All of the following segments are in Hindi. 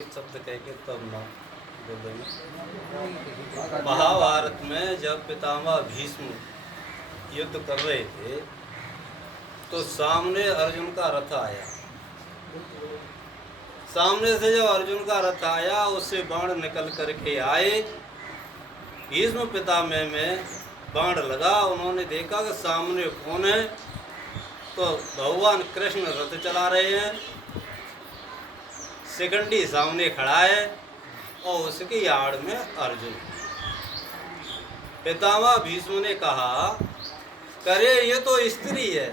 शब्द कह के तब ना बोलेंगे। महाभारत में जब पितामह भीष्म युद्ध कर रहे थे तो सामने अर्जुन का रथ आया। सामने से जब अर्जुन का रथ आया उससे बाण निकल करके आए। भीष्म पितामह में बाण लगा। उन्होंने देखा कि सामने कौन है, तो भगवान कृष्ण रथ चला रहे हैं। शिखंडी सामने खड़ा है और उसकी आड़ में अर्जुन। पितामह भीष्म ने कहा, करे ये तो स्त्री है,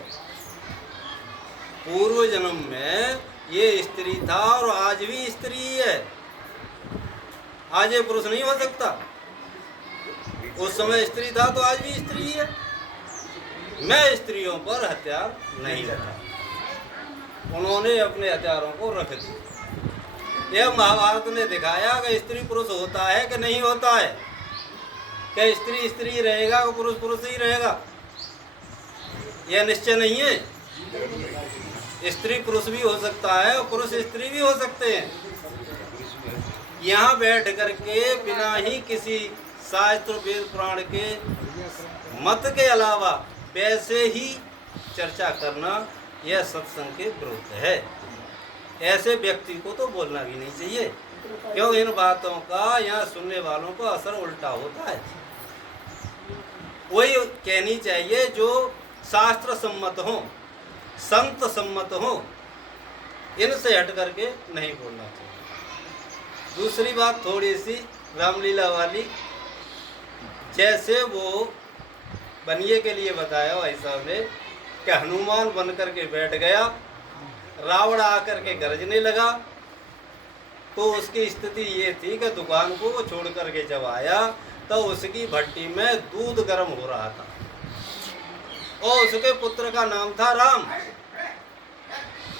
पूर्व जन्म में ये स्त्री था और आज भी स्त्री है, आज ये पुरुष नहीं हो सकता। उस समय स्त्री था तो आज भी स्त्री है। मैं स्त्रियों पर हथियार नहीं रखा। उन्होंने अपने हथियारों को रख दिया। यह महाभारत ने दिखाया कि स्त्री पुरुष होता है कि नहीं होता है, क्या स्त्री स्त्री रहेगा कि पुरुष पुरुष ही रहेगा, यह निश्चय नहीं है। स्त्री पुरुष भी हो सकता है और पुरुष स्त्री भी हो सकते हैं। यहाँ बैठ करके बिना ही किसी शास्त्र वेद पुराण के मत के अलावा वैसे ही चर्चा करना यह सत्संग के विरुद्ध है। ऐसे व्यक्ति को तो बोलना भी नहीं चाहिए, क्यों इन बातों का यहाँ सुनने वालों को असर उल्टा होता है। वही कहनी चाहिए जो शास्त्र सम्मत हो, संत सम्मत हो, इनसे हट करके नहीं बोलना चाहिए। दूसरी बात थोड़ी सी रामलीला वाली, जैसे वो बनिए के लिए बताया भाई साहब ने कि हनुमान बन करके बैठ गया, रावण आकर के गरजने लगा, तो उसकी स्थिति ये थी कि दुकान को वो छोड़ करके जब आया तो उसकी भट्टी में दूध गर्म हो रहा था और उसके पुत्र का नाम था राम।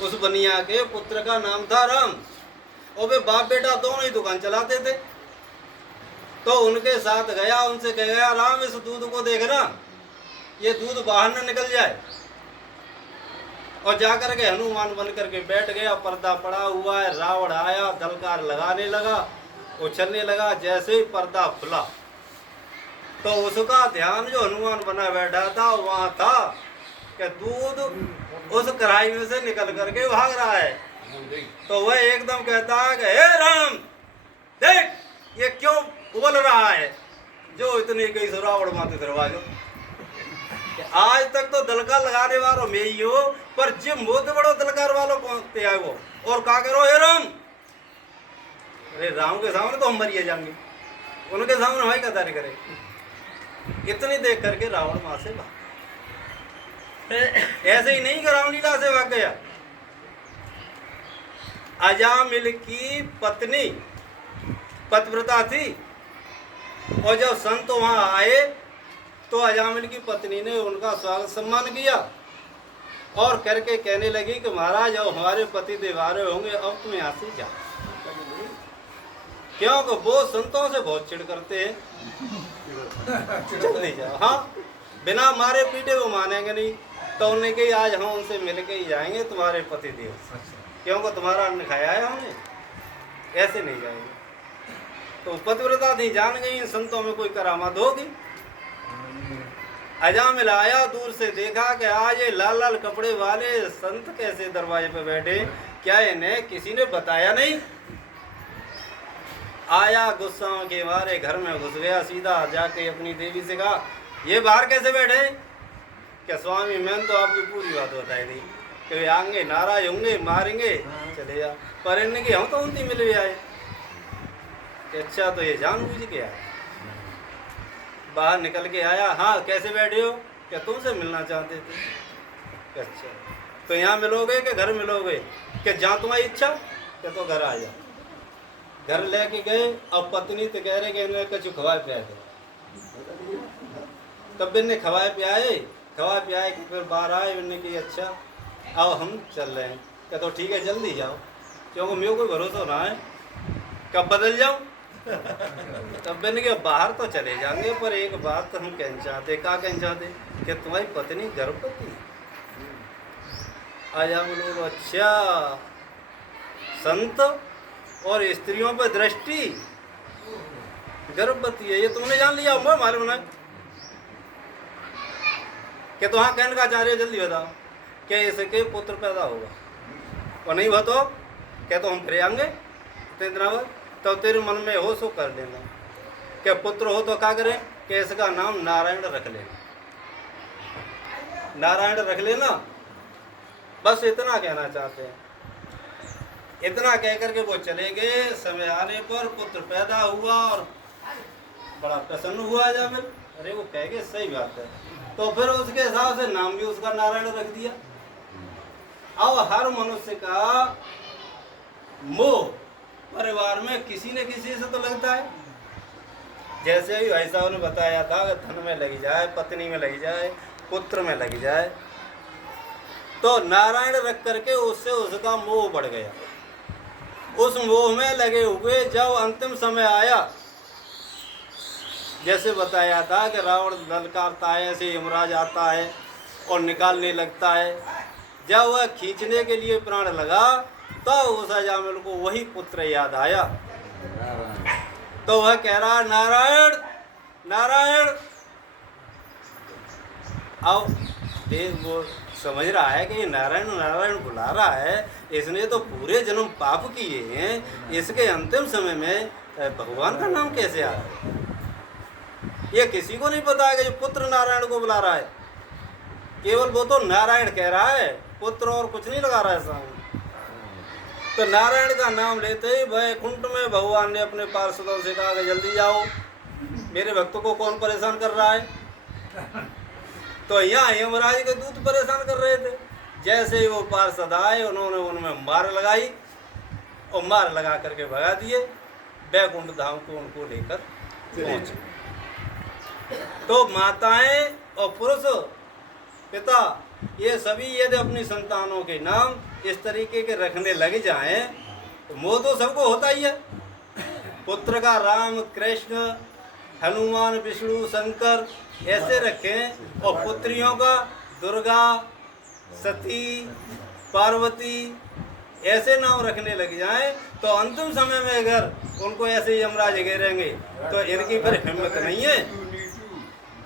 उस बनिया के पुत्र का नाम था राम और वे बाप बेटा दोनों ही दुकान चलाते थे। तो उनके साथ गया, उनसे कह गया, राम इस दूध को देखना, ये दूध बाहर न निकल जाए। और जाकर के हनुमान बन करके बैठ गया। पर्दा पड़ा हुआ है, रावण आया, दलकार लगाने लगा, उछलने लगा। जैसे ही पर्दा खुला तो उसका ध्यान जो हनुमान बना बैठा था वहां था कि दूध उस कढ़ाई में से निकल करके भाग रहा है। तो वह एकदम कहता है कि हे राम, देख ये क्यों उबल रहा है, जो इतने कई रावण माते दरवाजे। आज तक तो दलकार लगाने वालों में ही हो, पर जिम बहुत बड़ो दलकार वालों पहुंचते आए वो, और क्या करो हे राम। अरे राम के सामने तो हम मरिए जाएंगे, उनके सामने हमारी कतारी करे। इतनी देख करके रावण वहां से भाग। ऐसे ही नहीं कि रामलीला से भाग गया। अजामिल की पत्नी पतिव्रता थी और जब संत वहां आए तो अजामिल की पत्नी ने उनका स्वागत सम्मान किया और करके कहने लगी कि महाराज जब हमारे पति देव आ रहे होंगे अब तुम यहाँ से जाओ, क्योंकि वो संतों से बहुत चिढ़ करते हैं। जल्दी जाओ। हाँ, बिना मारे पीटे वो मानेंगे नहीं। तो उन्होंने कही आज हम उनसे मिल के ही जाएंगे तुम्हारे पति देव, क्योंकि तुम्हारा अन्न खाया है हमने, ऐसे नहीं जाएंगे। तो पतिव्रता थी, जान गई संतों में कोई करामात होगी। अजामिल आया, दूर से देखा कि आज ये लाल लाल कपड़े वाले संत कैसे दरवाजे पे बैठे, क्या इन्हें किसी ने बताया नहीं। आया गुस्सा के मारे घर में घुस गया, सीधा जाके अपनी देवी से कहा, ये बाहर कैसे बैठे। क्या स्वामी, मैंने तो आपकी पूरी बात बताई थी कि वे आएंगे, नाराज होंगे, मारेंगे, चले जा। पर इनके हम तो उनकी मिल आए। अच्छा, तो ये जानबूझ के आए। बाहर निकल के आया, हाँ कैसे बैठे हो, क्या तुमसे मिलना चाहते थे। अच्छा, तो यहाँ मिलोगे कि घर मिलोगे, क्या जहाँ तुम्हारी इच्छा, क्या तो घर आ जाओ। घर लेके गए। अब पत्नी तो कह रहे कि इन्हें कछु खवाए पियाए थे। तब इन्हें खवाए पियाए कि फिर बाहर आए। इन्हें कि अच्छा अब हम चल रहे हैं। क्या तो ठीक है जल्दी जाओ, क्योंकि मेरे कोई भरोसा ना है कब बदल जाऊँ। तब मैंने कहा बाहर तो चले जाएंगे, पर एक बात तो हम कहना चाहते। क्या कहना चाहते कि तुम्हारी पत्नी गर्भवती। आया बोलो, अच्छा संत और स्त्रियों पर दृष्टि गर्भवती है। ये तुमने जान लिया, मैं मालूम ना कि तो हाँ कहने का चाह रहे हो, जल्दी बताओ क्या इसके पुत्र पैदा होगा, और नहीं हुआ तो क्या तो हम फिर आएंगे इतना बार। तो तेरे मन में हो सो कर लेना, क्या पुत्र हो तो क्या करें कि इसका नाम नारायण रख लेना, नारायण रख लेना। बस इतना कहना चाहते हैं। इतना कह करके वो चले गए। समय आने पर पुत्र पैदा हुआ और बड़ा प्रसन्न हुआ जामिल। अरे वो कह गए सही बात है, तो फिर उसके हिसाब से नाम भी उसका नारायण रख दिया। अब हर मनुष्य का मोह परिवार में किसी न किसी से तो लगता है। जैसे ही भाई साहब ने बताया था कि धन में लगी जाए, पत्नी में लगी जाए, पुत्र में लगी जाए, तो नारायण रख करके उससे उसका मोह बढ़ गया। उस मोह में लगे हुए जब अंतिम समय आया, जैसे बताया था कि रावण ललकारता है, ऐसे यमराज आता है और निकालने लगता है। जब वह खींचने के लिए प्राण लगा तो उस अजामिल को वही पुत्र याद आया। तो वह कह रहा नारायण नारायण। अब वो समझ रहा है कि ये नारायण नारायण बुला रहा है, इसने तो पूरे जन्म पाप किए हैं, इसके अंतिम समय में भगवान का नाम कैसे आ रहा है। ये किसी को नहीं पता है कि जो पुत्र नारायण को बुला रहा है, केवल वो तो नारायण कह रहा है, पुत्र और कुछ नहीं लगा रहा है सामने। तो नारायण का नाम लेते ही वैकुंठ में भगवान ने अपने पार्षदों से कहा कि जल्दी जाओ, मेरे भक्तों को कौन परेशान कर रहा है। तो यहाँ यमराज के दूत परेशान कर रहे थे। जैसे ही वो पार्षद आए, उन्होंने उनमें मार लगाई और मार लगा करके भगा दिए। वैकुंठ धाम को उनको लेकर पहुंचे। तो माताएं और पुरुष पिता ये सभी यदि अपनी संतानों के नाम इस तरीके के रखने लग जाएं तो मोह तो सबको होता ही है। पुत्र का राम कृष्ण हनुमान विष्णु शंकर ऐसे रखें, और पुत्रियों का दुर्गा सती पार्वती ऐसे नाम रखने लग जाएं तो अंतिम समय में अगर उनको ऐसे यमराज घेरेंगे तो इनकी फिर हिम्मत नहीं है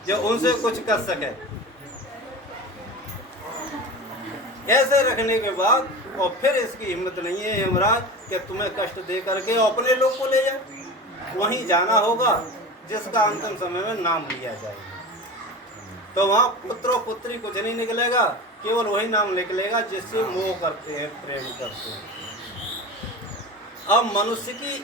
जो उनसे कुछ कर सके। ऐसे रखने के बाद और फिर इसकी हिम्मत नहीं है यमराज कि तुम्हें कष्ट दे करके अपने लोग को ले जाए, वहीं जाना होगा जिसका अंतिम समय में नाम लिया जाएगा। तो वहाँ पुत्र और पुत्री कुछ नहीं निकलेगा, केवल वही नाम निकलेगा जिससे मोह करते हैं, प्रेम करते हैं। अब मनुष्य की